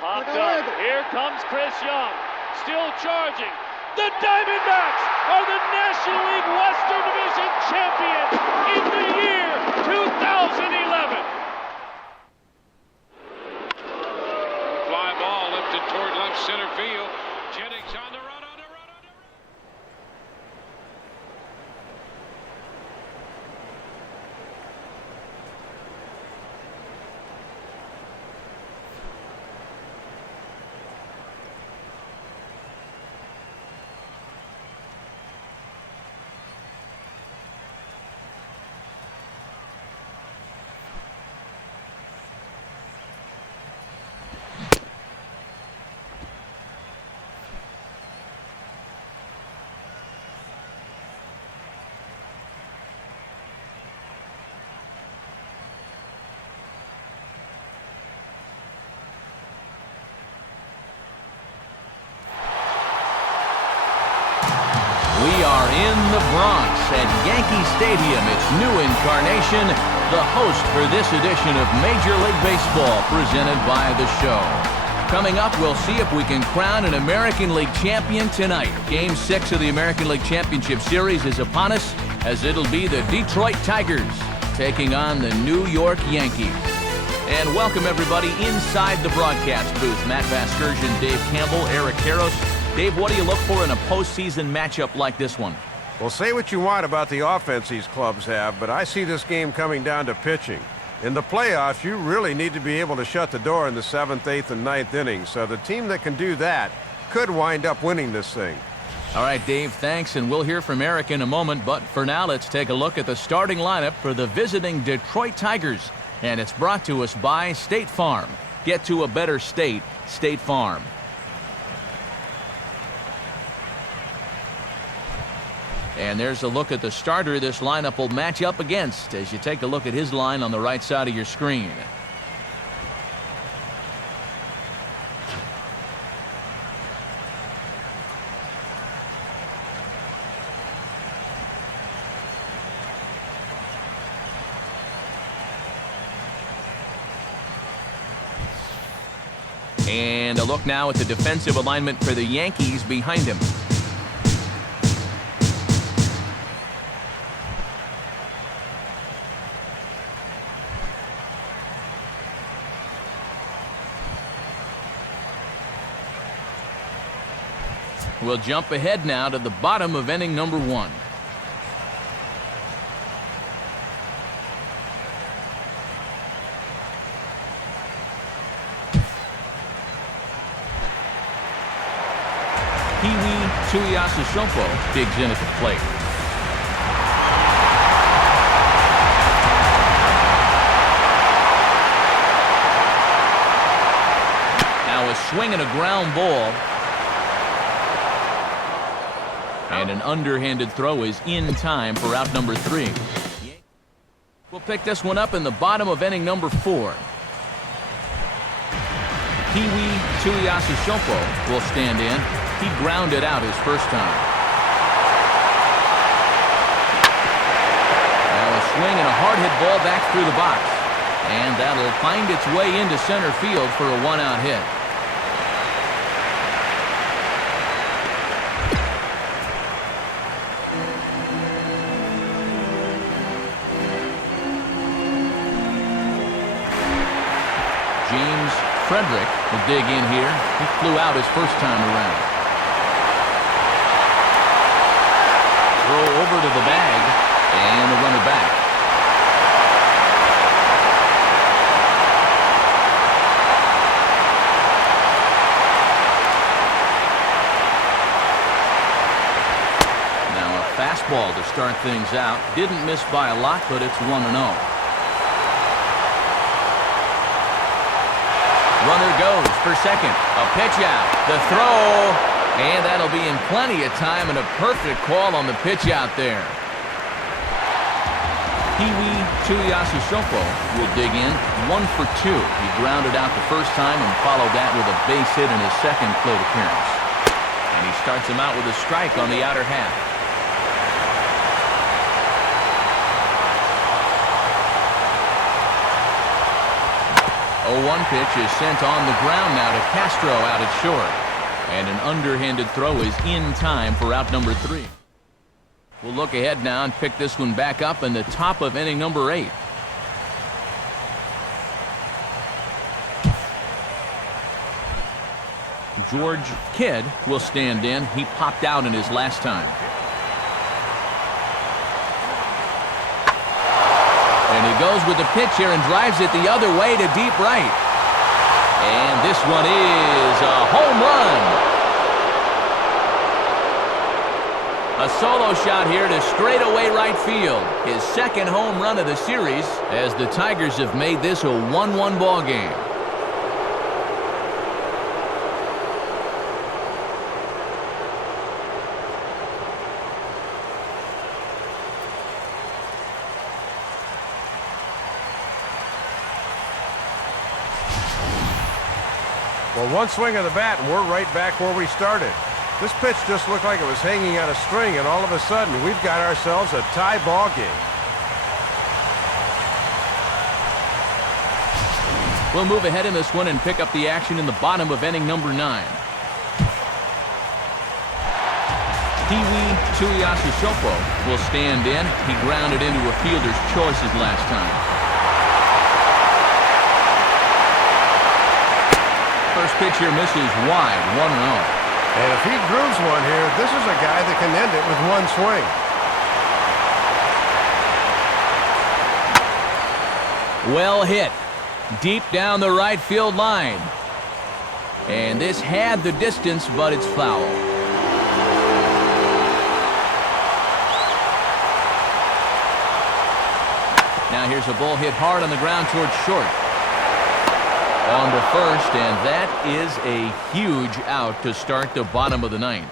Popped up. Here comes Chris Young. Still charging. The Diamondbacks are the National League Western Division champions in the year 2011. Fly ball lifted toward left center field. Jennings on the run. We are in the Bronx at Yankee Stadium, its new incarnation, the host for this edition of Major League Baseball, presented by The Show. Coming up, we'll see if we can crown an American League champion tonight. Game 6 of the American League Championship Series is upon us, as it'll be the Detroit Tigers taking on the New York Yankees. And welcome, everybody, inside the broadcast booth. Matt Vasgersian, Dave Campbell, Eric Karros. Dave, what do you look for in a postseason matchup like this one? Well, say what you want about the offense these clubs have, but I see this game coming down to pitching. In the playoffs, you really need to be able to shut the door in the 7th, 8th, and 9th innings, so the team that can do that could wind up winning this thing. All right, Dave, thanks, and we'll hear from Eric in a moment, but for now, let's take a look at the starting lineup for the visiting Detroit Tigers, and it's brought to us by State Farm. Get to a better state, State Farm. And there's a look at the starter this lineup will match up against as you take a look at his line on the right side of your screen. And a look now at the defensive alignment for the Yankees behind him. We'll jump ahead now to the bottom of inning number 1. Peewee Rtts digs in at the plate. Now a swing and a ground ball. And an underhanded throw is in time for out number 3. We'll pick this one up in the bottom of inning number 4. Peewee Rtts will stand in. He grounded out his first time. Now a swing and a hard hit ball back through the box. And that'll find its way into center field for a 1-out hit. Frederick will dig in here. He flew out his first time around. Throw over to the bag, and the runner back. Now a fastball to start things out. Didn't miss by a lot, but it's 1-0. Runner goes for second. A pitch out. The throw. And that'll be in plenty of time and a perfect call on the pitch out there. Peewee Rtts will dig in 1 for 2. He grounded out the first time and followed that with a base hit in his second plate appearance. And he starts him out with a strike on the outer half. 0-1 pitch is sent on the ground now to Castro out at short. And an underhanded throw is in time for out number 3. We'll look ahead now and pick this one back up in the top of inning number 8. George Kidd will stand in. He popped out in his last time. And he goes with the pitch here and drives it the other way to deep right. And this one is a home run. A solo shot here to straightaway right field. His second home run of the series as the Tigers have made this a 1-1 ball game. Well, one swing of the bat, and we're right back where we started. This pitch just looked like it was hanging out a string, and all of a sudden, we've got ourselves a tie ball game. We'll move ahead in this one and pick up the action in the bottom of inning number 9. Peewee Rtts will stand in. He grounded into a fielder's choices last time. First pitch here misses wide, 1-0. And if he grooves one here, this is a guy that can end it with one swing. Well hit. Deep down the right field line. And this had the distance, but it's foul. Now here's a ball hit hard on the ground towards short. On to first, and that is a huge out to start the bottom of the 9th.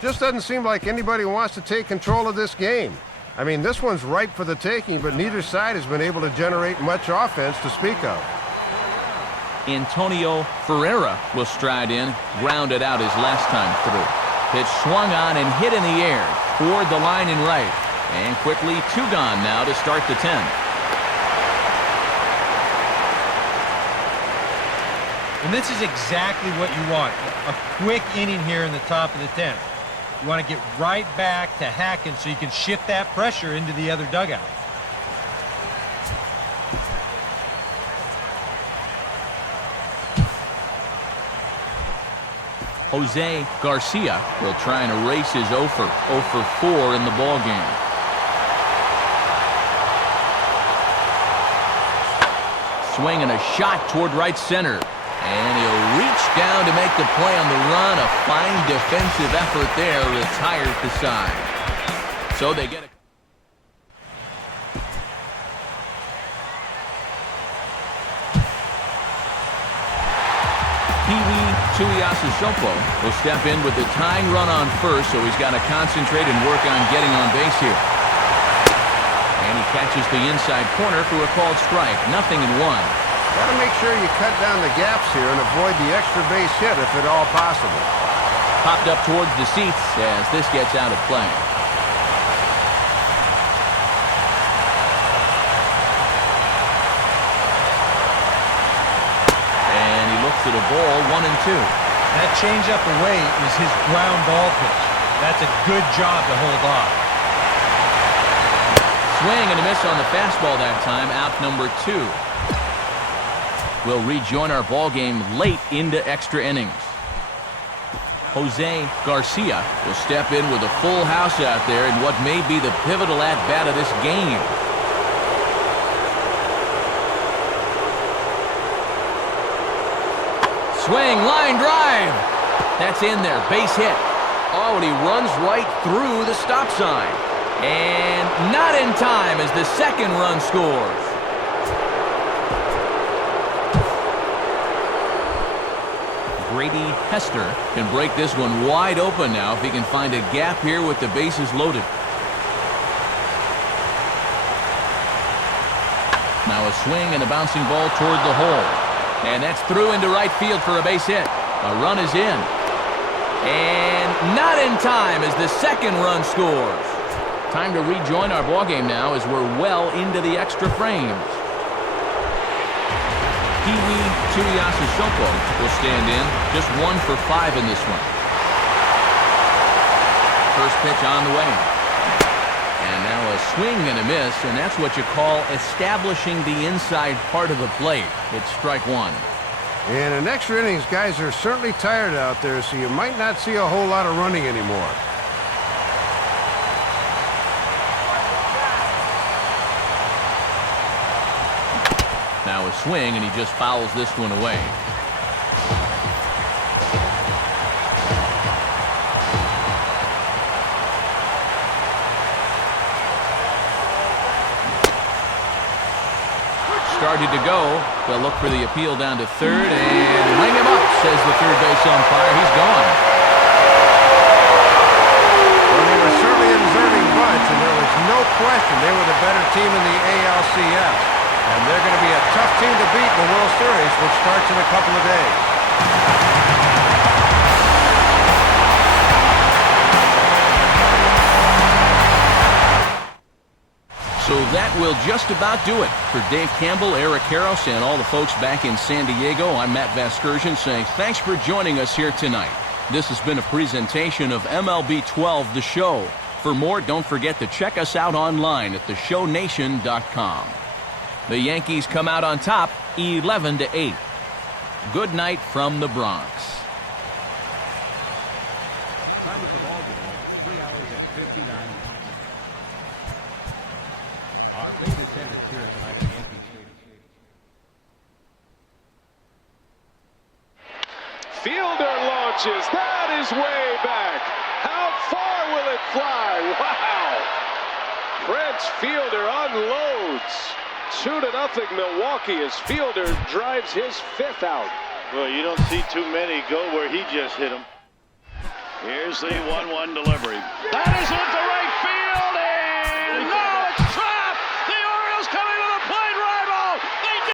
Just doesn't seem like anybody wants to take control of this game. I mean, this one's ripe for the taking, but neither side has been able to generate much offense to speak of. Antonio Ferreira will stride in, grounded out his last time through. Pitch swung on and hit in the air toward the line and right. And quickly 2 gone now to start the 10th. And this is exactly what you want. A quick inning here in the top of the 10th. You want to get right back to hacking so you can shift that pressure into the other dugout. Jose Garcia will try and erase his 0 for 4 in the ball game. Swing and a shot toward right center. And he'll reach down to make the play on the run. A fine defensive effort there, retires the side. So they get a... Peewee Rtts will step in with the tying run on first, so he's got to concentrate and work on getting on base here. And he catches the inside corner for a called strike. 0-1. Got to make sure you cut down the gaps here and avoid the extra base hit if at all possible. Popped up towards the seats as this gets out of play. And he looks at a ball, 1-2. That changeup away is his ground ball pitch. That's a good job to hold off. Swing and a miss on the fastball that time, out number 2. We'll rejoin our ball game late into extra innings. Jose Garcia will step in with a full house out there in what may be the pivotal at-bat of this game. Swing, line drive. That's in there, base hit. Oh, and he runs right through the stop sign. And not in time as the second run scores. Brady Hester can break this one wide open now if he can find a gap here with the bases loaded. Now a swing and a bouncing ball toward the hole. And that's through into right field for a base hit. A run is in. And not in time as the second run scores. Time to rejoin our ballgame now as we're well into the extra frames. Peewee will stand in. Just 1 for 5 in this one. First pitch on the way. And now a swing and a miss, and that's what you call establishing the inside part of the plate. It's strike 1. And in extra innings, guys are certainly tired out there, so you might not see a whole lot of running anymore. Now a swing, and he just fouls this one away. Started to go. They'll look for the appeal down to third, and ring him up, says the third base umpire. He's gone. Well, they were certainly a deserving bunch, and there was no question they were the better team in the ALCS. And they're going to be a tough team to beat in the World Series, which starts in a couple of days. So that will just about do it. For Dave Campbell, Eric Harris, and all the folks back in San Diego, I'm Matt Vasgersian saying thanks for joining us here tonight. This has been a presentation of MLB 12, The Show. For more, don't forget to check us out online at theshownation.com. The Yankees come out on top, 11-8. Good night from the Bronx. Time of the ball game, 3 hours and 59 minutes. Our fate is ended here tonight at Yankee Stadium. Fielder launches. That is way back. How far will it fly? Wow. Prince Fielder unloads. 2-0 Milwaukee as Fielder drives his 5th out. Well, you don't see too many go where he just hit him. Here's the 1-1 delivery. That is